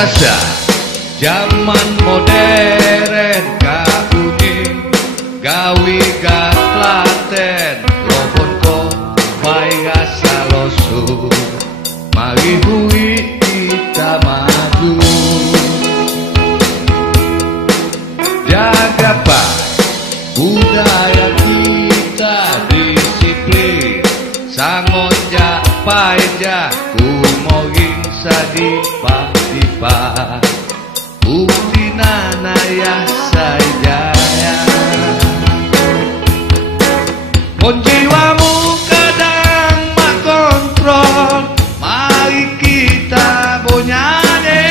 Biasa zaman modern kaungi gawi gatlaten lopon ko pai rasa losu mari hui kita maju jaga baik budaya kita disiplin sangonja paeja kumoging sadipa-dipa bukti nanaya sajaya jiwamu kadang mak kontrol mari kita bonyane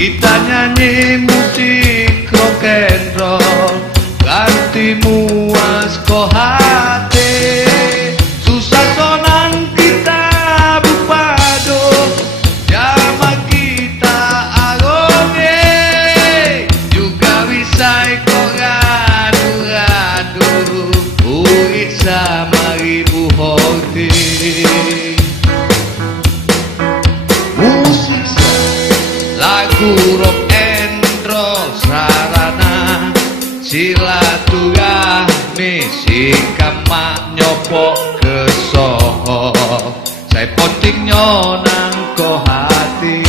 kita nyanyi musik rock and roll ganti muas ko hati susah sonang kita bupado jama kita agonge juga bisa ko gadu-gadu uik sama ribu hoti musik lagu rock and roll sarana silaturahmi sikamak nyopok kesoho saya penting nyonang ko hati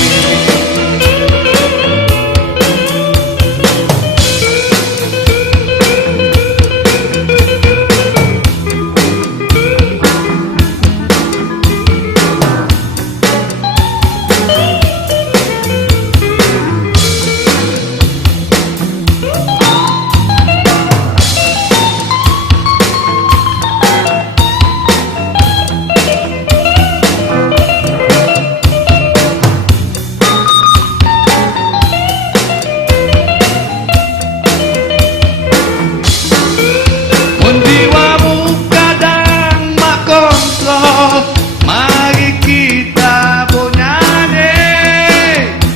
mari kita bonyane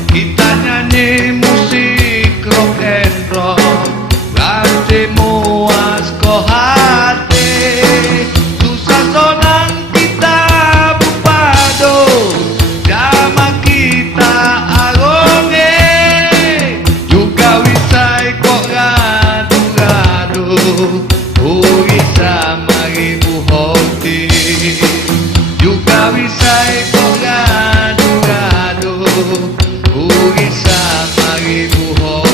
kita nyanyi musik rock and roll ganti muas ko hati susah sonang kita bupado jama kita agonge juga wisai kok gadu-gadu bisa mari buhoti juga bisa kok gadu-gadu bisa mari buhoti